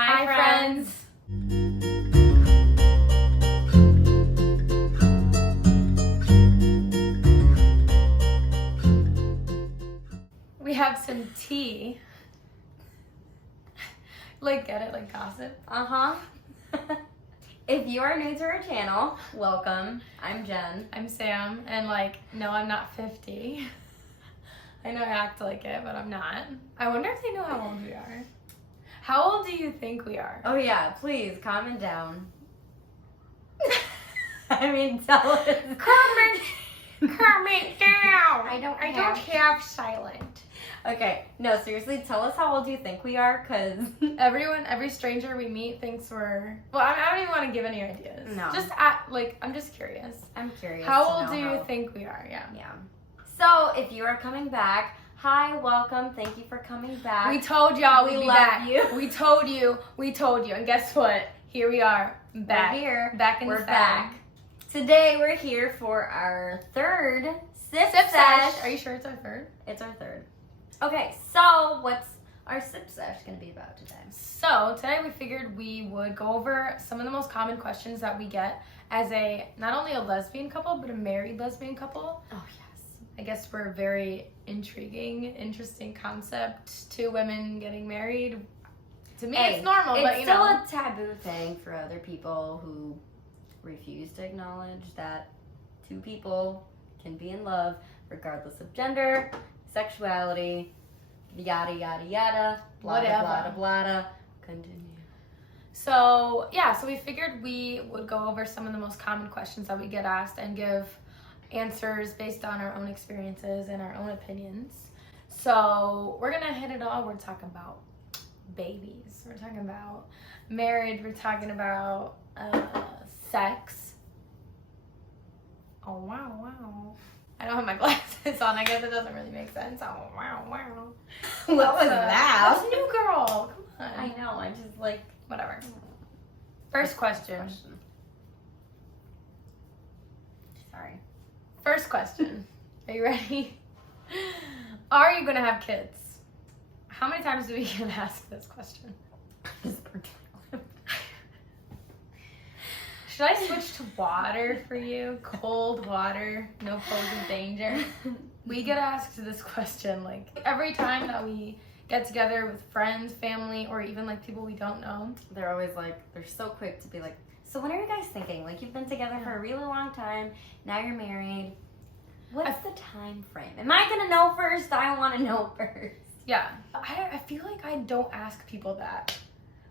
Hi, friends. We have some tea. Like, get it? Like gossip? Uh-huh. If you are new to our channel, welcome. I'm Jen. I'm Sam, and no, I'm not 50. I know I act like it, but I'm not. I wonder if they know how old we are. How old do you think we are? Oh yeah, please comment down. I mean, tell us. Comment down. I don't have silent. Okay, no, seriously, tell us how old you think we are, because Every stranger we meet thinks we're... Well, I don't even want to give any ideas. No. I'm just curious. I'm curious. How old do you think we are? Yeah. Yeah. So, if you are coming back, hi, welcome, thank you for coming back. We told y'all We we'd be love back. you. We told you. And guess what? Here we are. Back. We're here. Back in We're the back. Today, we're here for our third sip Sip sesh. sesh. Are you sure it's our third? It's our third. Okay, so what's our sip sesh going to be about today? So today we figured we would go over some of the most common questions that we get as not only a lesbian couple, but a married lesbian couple. Oh, yes. I guess we're a very interesting concept to women getting married. To me, it's normal, it's but still a taboo thing for other people who refuse to acknowledge that two people can be in love regardless of gender, sexuality, yada yada yada, blah Whatever. blah blah blah. Continue. So we figured we would go over some of the most common questions that we get asked and give answers based on our own experiences and our own opinions. So we're gonna hit it all. We're talking about babies. We're talking about marriage. We're talking about sex. Oh wow. I don't have my glasses on. I guess it doesn't really make sense. Oh wow. What was that? That's New Girl. Come on. I know. I just Whatever. First question. Sorry. First question. Are you ready? Are you gonna have kids? How many times do we get asked this question? Should I switch to water for you? Cold water, no posing danger. We get asked this question every time that we get together with friends, family, or even people we don't know. They're always they're so quick to be so when are you guys thinking? You've been together for a really long time, now you're married. What's the time frame? Am I gonna know first? I want to know first. Yeah, I feel like I don't ask people that.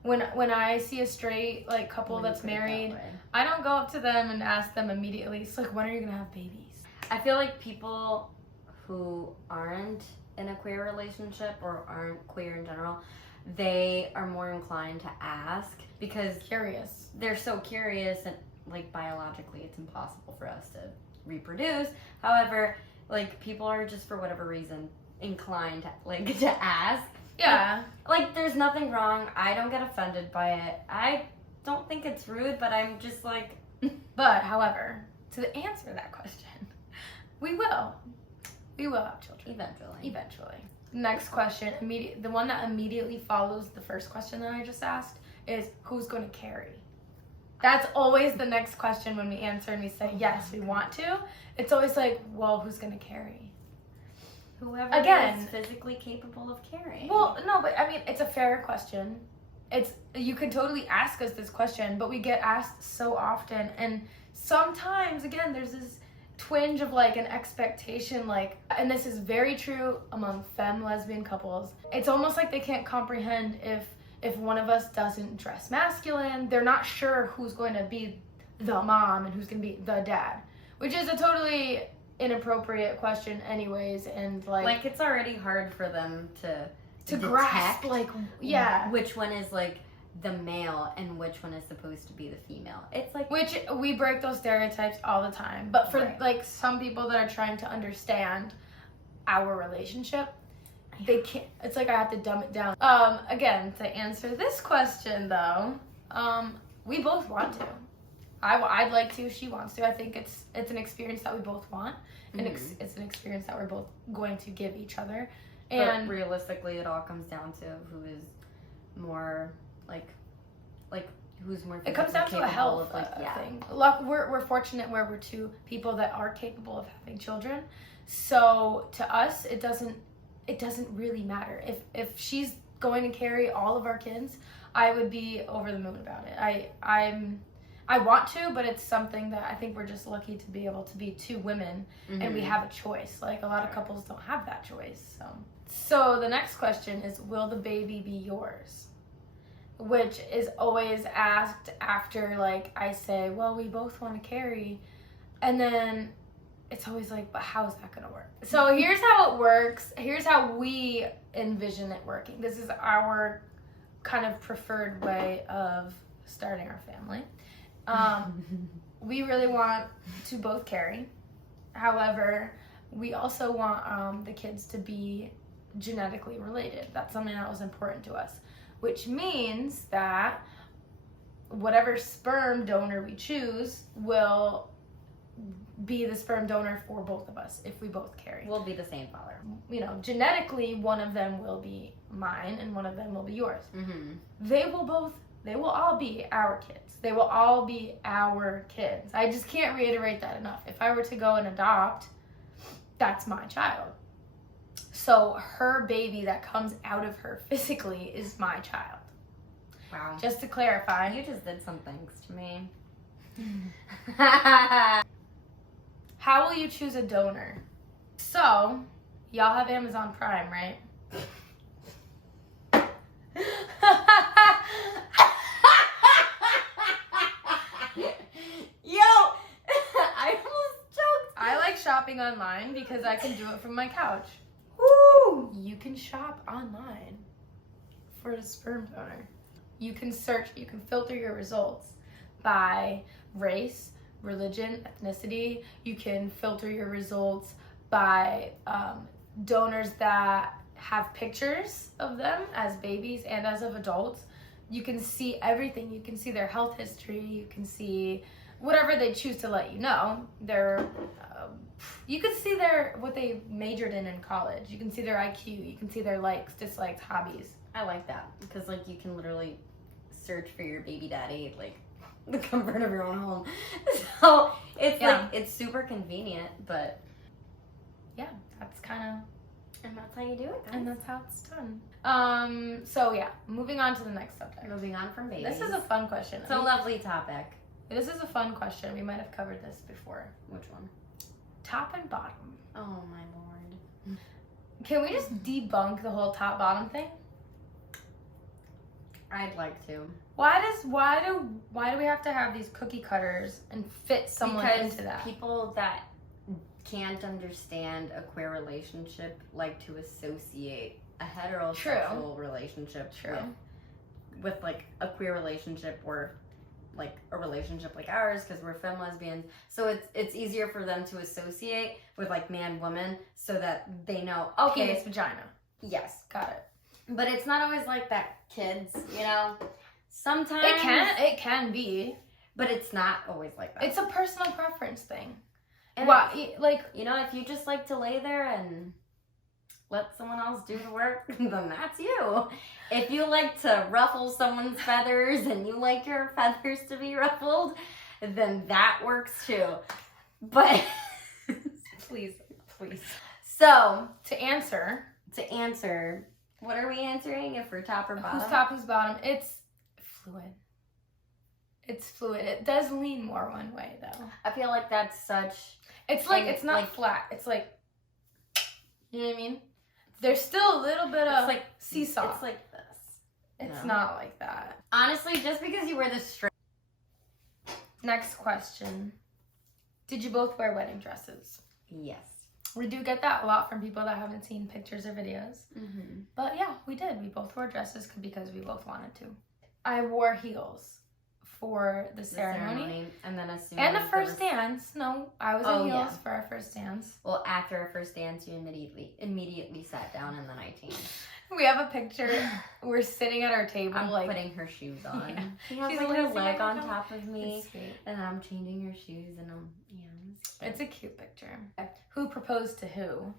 When I see a straight couple that's married, I don't go up to them and ask them immediately. It's when are you gonna have babies? I feel like people who aren't in a queer relationship or aren't queer in general, they are more inclined to ask because Curious. they're so curious and biologically it's impossible for us to reproduce. However, people are just for whatever reason inclined to ask. Yeah. There's nothing wrong. I don't get offended by it. I don't think it's rude, but I'm just But, however, to answer that question, we will. We will have children. Eventually. Next question, the one that immediately follows the first question that I just asked is, who's going to carry? That's always the next question when we answer and we say, yes, we want to. It's always well, who's going to carry? Whoever Again, is physically capable of carrying. Well, no, but it's a fair question. You can totally ask us this question, but we get asked so often, and sometimes, again, there's this twinge of an expectation, and this is very true among femme lesbian couples. It's almost they can't comprehend if one of us doesn't dress masculine. They're not sure who's going to be the mom and who's going to be the dad, which is a totally inappropriate question anyways, and it's already hard for them to grasp which one is the male and which one is supposed to be the female. It's which we break those stereotypes all the time, but for Right. some people that are trying to understand our relationship, they can't. It's I have to dumb it down. Again, to answer this question though, we both want to. I'd like to. She wants to. I think it's an experience that we both want, and it's an experience that we're both going to give each other. And but realistically, it all comes down to who is more Like who's more It comes down to a health thing. Look, we're fortunate where we're two people that are capable of having children. So to us, it doesn't really matter. If she's going to carry all of our kids, I would be over the moon about it. I want to, but it's something that I think we're just lucky to be able to be two women and we have a choice. Like a lot of couples don't have that choice. So the next question is, will the baby be yours? Which is always asked after, like, I say, well, we both want to carry. And then it's always like, but how's that going to work? So here's how it works. Here's how we envision it working. This is our kind of preferred way of starting our family. We really want to both carry. However, we also want the kids to be genetically related. That's something that was important to us. Which means that whatever sperm donor we choose will be the sperm donor for both of us if we both carry. We'll be the same father. You know, genetically, one of them will be mine and one of them will be yours. Mm-hmm. They will all be our kids. They will all be our kids. I just can't reiterate that enough. If I were to go and adopt, that's my child. So her baby that comes out of her physically is my child. Wow. Just to clarify. You just did some things to me. How will you choose a donor? So, y'all have Amazon Prime, right? Yo! I almost choked. I like shopping online because I can do it from my couch. Woo! You can shop online for a sperm donor. You can search, you can filter your results by race, religion, ethnicity. You can filter your results by donors that have pictures of them as babies and as of adults. You can see everything. You can see their health history. You can see whatever they choose to let you know. You can see what they majored in college. You can see their IQ. You can see their likes, dislikes, hobbies. I like that because like you can literally search for your baby daddy like the comfort of your own home. So it's like it's super convenient, but yeah, that's kind of. And that's how you do it, guys. And that's how it's done. So yeah, moving on to the next subject. Moving on from babies. This is a fun question. It's a lovely topic. This is a fun question. We might have covered this before. Which one? Top and bottom. Oh my lord. Can we just debunk the whole top bottom thing? I'd like to. Why do we have to have these cookie cutters and fit someone into that? People that can't understand a queer relationship like to associate a heterosexual relationship with like a queer relationship or like a relationship like ours because we're femme lesbians. So it's easier for them to associate with like man woman so that they know okay, penis vagina. Yes, got it. But it's not always like that, kids. You know, sometimes it can be, but it's not always like that. It's a personal preference thing. And like, you know, if you just like to lay there and let someone else do the work, then that's you. If you like to ruffle someone's feathers and you like your feathers to be ruffled, then that works too. But please. So, to answer, what are we answering if we're top or bottom? Who's top, who's bottom? It's fluid. It does lean more one way though. I feel like that's such... It's like, it's not like flat. It's like, you know what I mean? There's still a little bit of like seesaw. It's like this. It's not like that. Honestly, just because you wear this straight. Next question. Did you both wear wedding dresses? Yes. We do get that a lot from people that haven't seen pictures or videos. Mm-hmm. But yeah, we did. We both wore dresses because we both wanted to. I wore heels for the ceremony. And then as soon and as the first dance. No, I was in heels for our first dance. Well, after our first dance, you immediately sat down and then I changed. We have a picture. We're sitting at our table. I'm putting her shoes on. Yeah. She has like her leg on top of me. And I'm changing her shoes and it's a cute picture. Who proposed to who?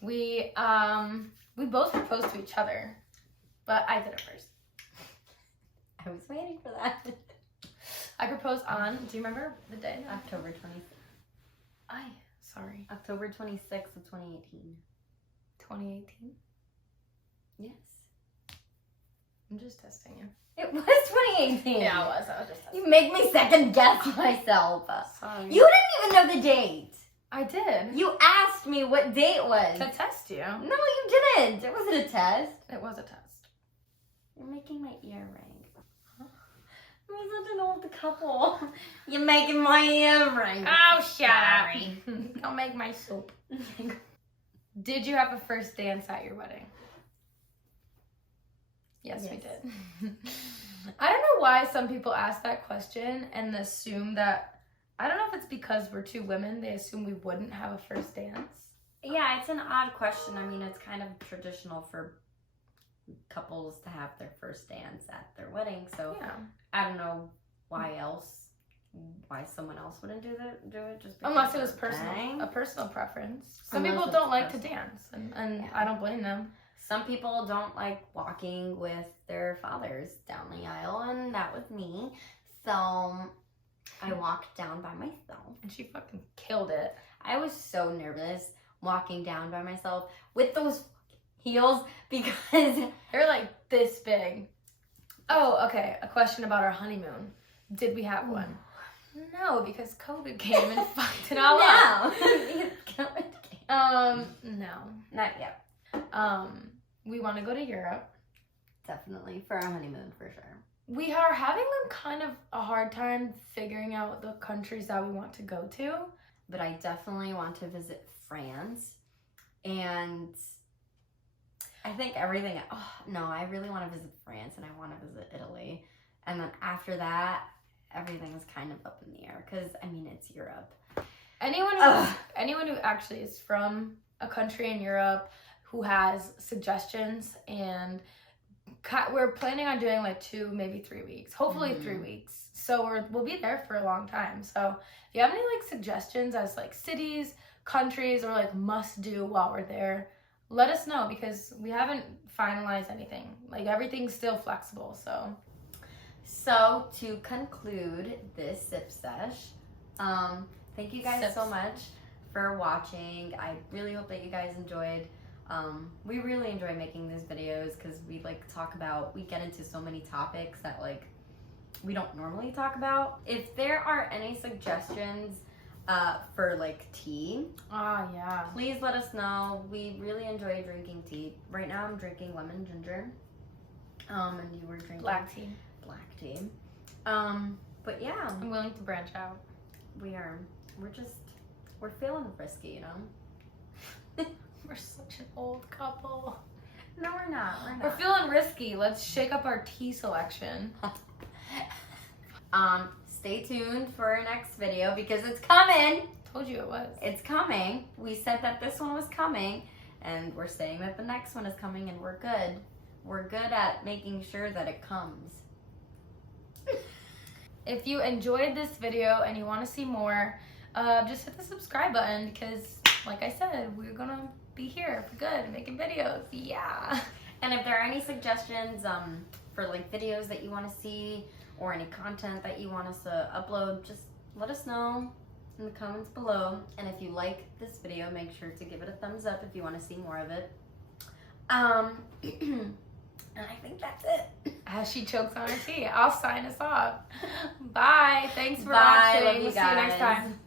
We both proposed to each other, but I did it first. I was waiting for that. I proposed on, do you remember the day? October 26th. Sorry. October 26th of 2018. 2018? Yes. I'm just testing you. It was 2018. Yeah, it was. I was just testing You make me second guess myself. Sorry. You didn't even know the date. I did. You asked me what date it was. To test you. No, you didn't. It wasn't a test. It was a test. You're making my ear ring. We're such an old couple. You're making my ear ring. Oh, shut Sorry. up. Don't make my soup. Did you have a first dance at your wedding? Yes, we did. I don't know why some people ask that question and assume that, I don't know if it's because we're two women, they assume we wouldn't have a first dance. Yeah, it's an odd question. I mean, it's kind of traditional for couples to have their first dance at their wedding. So Yeah. I don't know why someone else wouldn't do it just because Unless it was they're a personal preference. Some Unless people it's don't like to personal. dance, and Yeah. I don't blame them. Some people don't like walking with their fathers down the aisle, and that was me. So I walked down by myself. And she fucking killed it. I was so nervous walking down by myself with those heels because They're like this big. Oh, okay. A question about our honeymoon. Did we have one? No, because COVID came and fucked it all up. No. Not yet. We want to go to Europe. Definitely for our honeymoon for sure. We are having kind of a hard time figuring out the countries that we want to go to. But I definitely want to visit France. And I think everything, I really want to visit France and I want to visit Italy. And then after that, everything is kind of up in the air because, I mean, it's Europe. Anyone who actually is from a country in Europe who has suggestions, and we're planning on doing like 2, maybe 3 weeks, hopefully 3 weeks. So we'll be there for a long time. So if you have any like suggestions as like cities, countries, or like must do while we're there, let us know because we haven't finalized anything. Like everything's still flexible. So to conclude this sip sesh, thank you guys Sips. so much for watching. I really hope that you guys enjoyed. We really enjoy making these videos because we get into so many topics that like we don't normally talk about. If there are any suggestions for like tea, yeah, please let us know. We really enjoy drinking tea. Right now I'm drinking lemon ginger, and you were drinking black tea. But yeah, I'm willing to branch out. We're feeling frisky, you know. We're such an old couple. No, we're not. We're feeling risky. Let's shake up our tea selection. Stay tuned for our next video because it's coming. Told you it was. It's coming. We said that this one was coming, and we're saying that the next one is coming, and we're good. We're good at making sure that it comes. If you enjoyed this video and you want to see more, just hit the subscribe button because, like I said, we're gonna be here for good, making videos. Yeah. And if there are any suggestions for like videos that you want to see or any content that you want us to upload, just let us know in the comments below. And if you like this video, make sure to give it a thumbs up if you want to see more of it. And I think that's it. As she chokes on her tea, I'll sign us off. Bye. Thanks for Bye. watching. Love you We'll see you next guys. time.